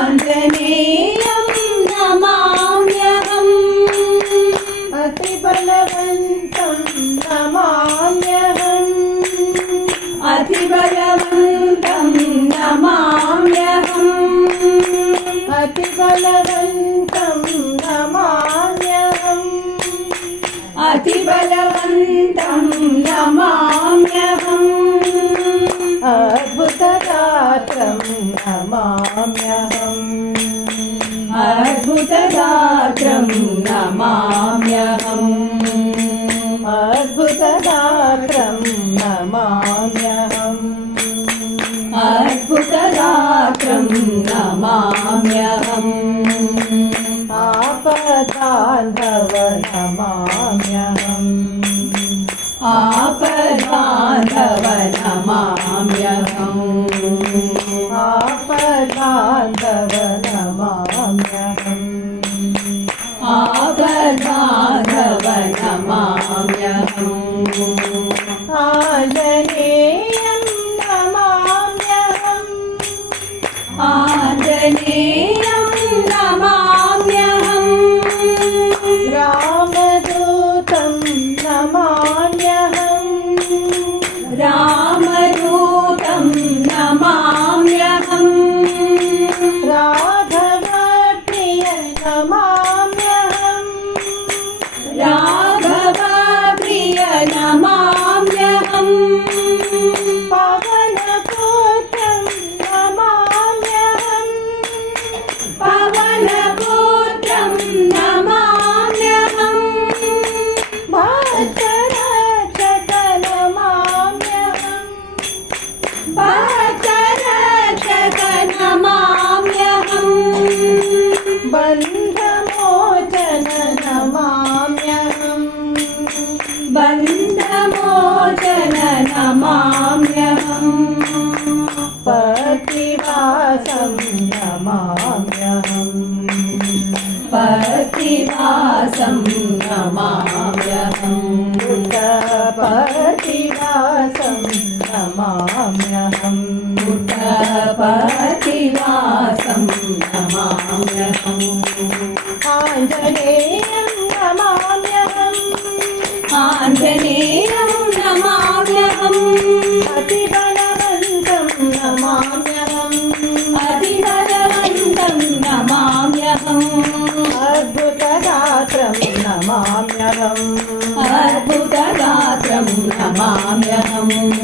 आञ्जनेयं नमाम्यहम् अतिबलवन्तं नमाम्यहम् अतिबलवन्तं नमाम्यहम् अतिबलवन्तं नमाम्यहम् अतिबलवन्तं नमाम्यहम् अद्भुतगात्रं नमाम्यहम् अद्भुतगात्रं नमाम्यहम् अद्भुतगात्रं नमाम्यहम् अद्भुतगात्रं नमाम्यहम् आपदान्धव नमाम्यहम् आपदान्धव नमाम्यहम् आपदान्धव नमाम्यहम् आपदान्धव नमाम्यहम् आञ्जनेयं नमाम्यहम् आञ्जनेयं नमाम्यहम् रामदूतं नमाम्यहम् रामदूतं नमाम्यहम् राघवप्रिय नमाम्यहम् राघवप्रिय नमाम्यहम् पवनपुत्रं नमाम्यहम् पवनपुत्रं नमाम्यहम् भक्तरक्षक नमाम्यहम् भक्तरक्षक नमाम्यहम् बन्धमोचन नमाम्यहम् बन्धमोचन नमाम्यहम् पतिवासं नमाम्यहम् पतिवासं नमाम्यहम् पतिवासं नमाम्यहम् पतिवासं नमाम्यहम् आञ्जनेयं नमाम्यहम् आञ्जनेयं नमाम्यहम् अतिबलवन्तं नमाम्यहम् अतिबलवन्तं नमाम्यहम् अद्भुतगात्रं नमाम्यहम् अद्भुतगात्रं नमाम्यहम्